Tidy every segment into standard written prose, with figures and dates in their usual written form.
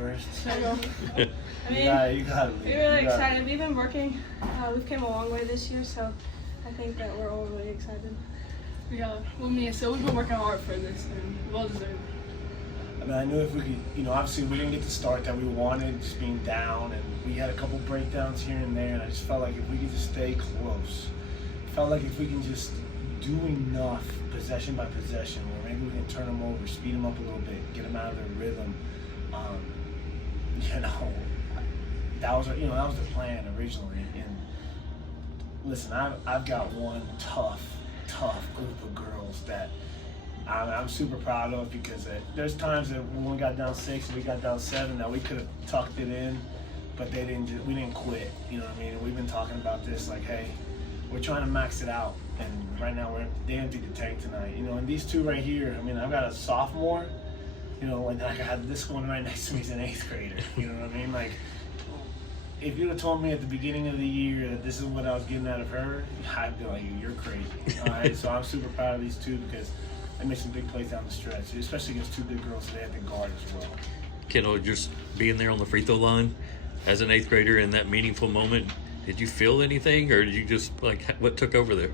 first. I mean, you gotta lead. we're really excited. We've been working. We've came a long way this year, so I think that we're all really excited. Yeah, well, Meeyah, so we've been working hard for this and well deserved. I mean, I knew if we could, obviously we didn't get the start that we wanted, just being down, and we had a couple breakdowns here and there, and I just felt like if we could just stay close, felt like if we can just do enough possession by possession, where maybe we can turn them over, speed them up a little bit, get them out of their rhythm. That was the plan originally. And listen, I've got one tough group of girls that I'm super proud of, because there's times that when we got down 6 and we got down 7 that we could have tucked it in, but we didn't quit. You know what I mean? And we've been talking about this, like, hey, we're trying to max it out, and right now they emptied the tank tonight. And these two right here, I mean, I've got a sophomore, and I had this one right next to me is an 8th grader. You know what I mean? Like, if you'd have told me at the beginning of the year that this is what I was getting out of her, I'd be like, you're crazy. All right, so I'm super proud of these two, because they made some big plays down the stretch, especially against two big girls that they had to guard as well. Kyndall, just being there on the free throw line as an 8th grader in that meaningful moment, did you feel anything, or did you just, what took over there?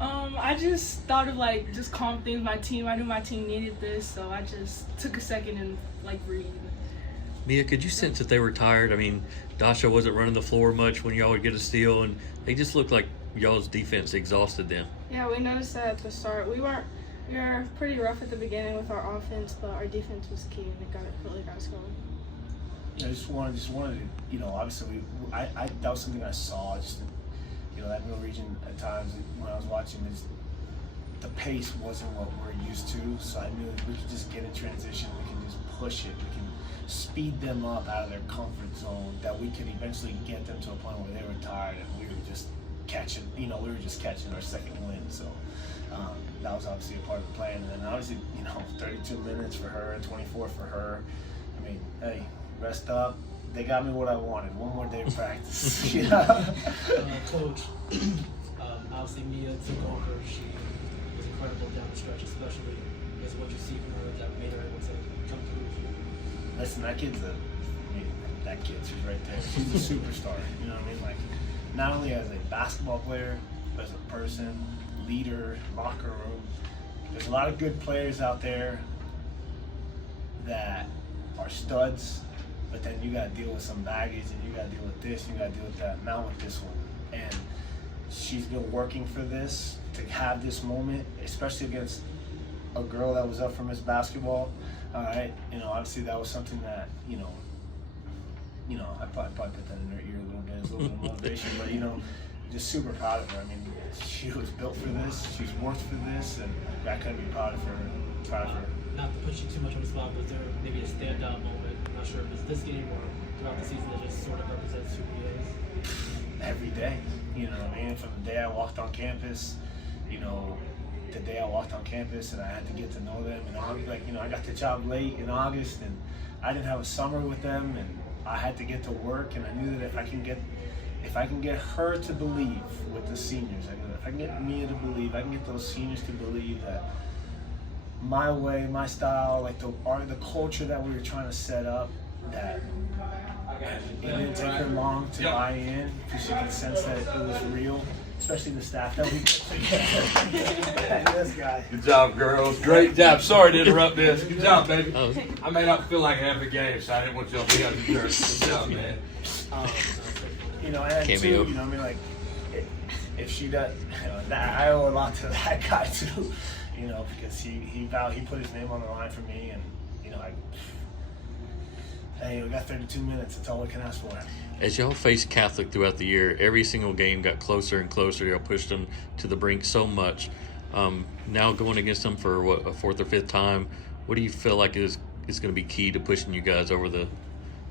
I just thought of, just calm things. I knew my team needed this, so I just took a second and, breathed. Meeyah, could you sense that they were tired? I mean, Dasha wasn't running the floor much when y'all would get a steal, and they just looked like y'all's defense exhausted them. Yeah, we noticed that at the start. We were pretty rough at the beginning with our offense, but our defense was key, and it really got us going. I just wanted to, obviously that was something I saw, that middle region at times when I was watching this, the pace wasn't what we're used to, so I knew if we could just get in transition, we can just push it, we can speed them up out of their comfort zone, that we could eventually get them to a point where they were tired and we were just catching, our second win, so that was obviously a part of the plan. And then obviously, 32 minutes for her, 24 for her. I mean, hey, rest up. They got me what I wanted. One more day of practice. Coach, obviously Meeyah took over. She was incredible down the stretch, especially as what you see from her that made her able to come through. Listen, that kid's she's right there. She's a superstar. You know what I mean? Like, not only as a basketball player, but as a person, leader, locker room. There's a lot of good players out there that are studs, but then you got to deal with some baggage, and you got to deal with this, you got to deal with that. Now with this one, and she's been working for this, to have this moment, especially against a girl that was up for Miss Basketball. All right, obviously that was something that I probably put that in her ear a little bit, as a little bit of motivation, but just super proud of her. I mean, she was built for this, she's worked for this, and I couldn't be proud of her. Not to put you too much on the spot, but is there maybe a standout moment? I'm not sure if it's this game or throughout the season that just sort of represents who he is. Every day, from the day I walked on campus, the day I walked on campus and I had to get to know them. I got the job late in August, and I didn't have a summer with them, and I had to get to work, and I knew that if I can get her to believe with the seniors, if I can get Meeyah to believe, I can get those seniors to believe that my way, my style, the culture that we were trying to set up, that it didn't take her long to buy in, because she could sense that it was real, especially the staff that we this guy. Good job, girls. Great job. Sorry to interrupt this. Good job, baby. I may not feel like half a game, so I didn't want y'all to be out of the Good job, man. And Cameo. too, if she does, I owe a lot to that guy too, because he put his name on the line for me, and hey, we got 32 minutes. That's all we can ask for. As y'all faced Catholic throughout the year, every single game got closer and closer. Y'all pushed them to the brink so much. Now going against them for a 4th or 5th time, what do you feel like is going to be key to pushing you guys over the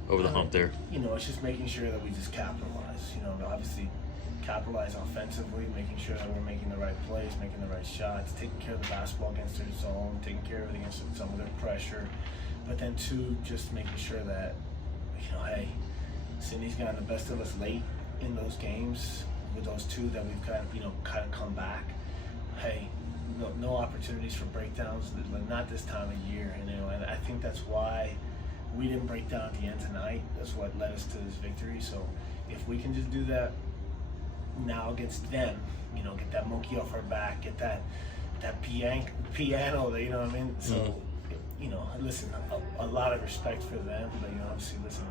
hump there? It's just making sure that we just capitalize. Obviously capitalize offensively, making sure that we're making the right plays, making the right shots, taking care of the basketball against their zone, taking care of it against some of their pressure. But then two, just making sure that, hey, Sydney's gotten the best of us late in those games with those two that we've kind of come back. Hey, no opportunities for breakdowns, not this time of year. And I think that's why we didn't break down at the end tonight. That's what led us to this victory. So if we can just do that now against them, you know, get that monkey off our back, get that piano, you know what I mean? So, you know, listen, a lot of respect for them, but, you know, obviously, listen,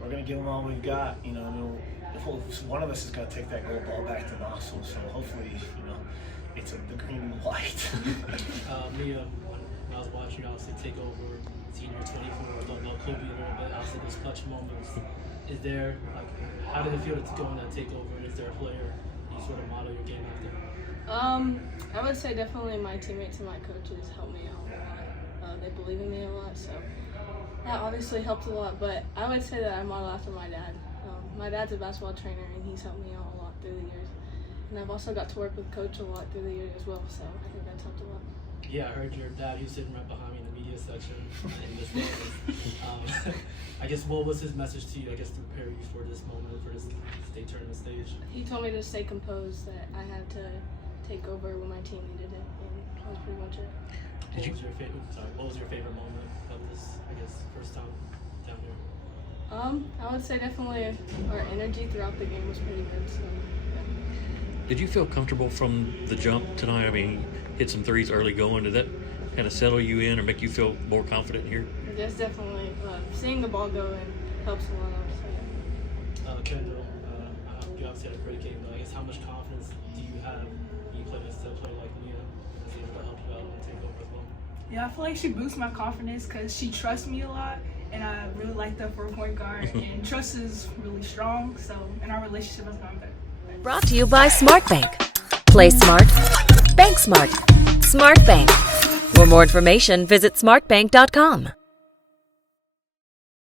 we're going to give them all we've got, you know, if one of us is going to take that gold ball back to Knoxville, so hopefully, you know, it's the green and white. Meeyah, when I was watching you obviously take over senior 24, I thought about Kobe a little bit, obviously those clutch moments. Is there, like, how did it feel to go in that takeover, and is there a player you sort of model your game after? I would say definitely my teammates and my coaches helped me out a lot. They believe in me a lot, so that obviously helped a lot. But I would say that I model after my dad. My dad's a basketball trainer, and he's helped me out a lot through the years. And I've also got to work with Coach a lot through the years as well, so I think that's helped a lot. Yeah, I heard your dad, he was sitting right behind me in the media section in the stands. I guess what was his message to you, I guess, to prepare you for this moment, for this state tournament stage? He told me to stay composed, that I had to take over when my team needed it, and that was pretty much it. What was your favorite moment of this, I guess, first time down here? I would say definitely our energy throughout the game was pretty good, so yeah. Did you feel comfortable from the jump tonight? I mean, hit some threes early going. Did that kind of settle you in or make you feel more confident here? Yes, definitely. Seeing the ball go in helps a lot. So yeah. Kyndall, you obviously had a great game, but I guess how much confidence do you have when you play against a player like Meeyah? Is able to help you out and take over as well? Yeah, I feel like she boosts my confidence because she trusts me a lot, and I really like that for a point guard. And trust is really strong, so and our relationship has gone better. Brought to you by SmartBank. Play smart, bank smart. SmartBank. For more information, visit smartbank.com.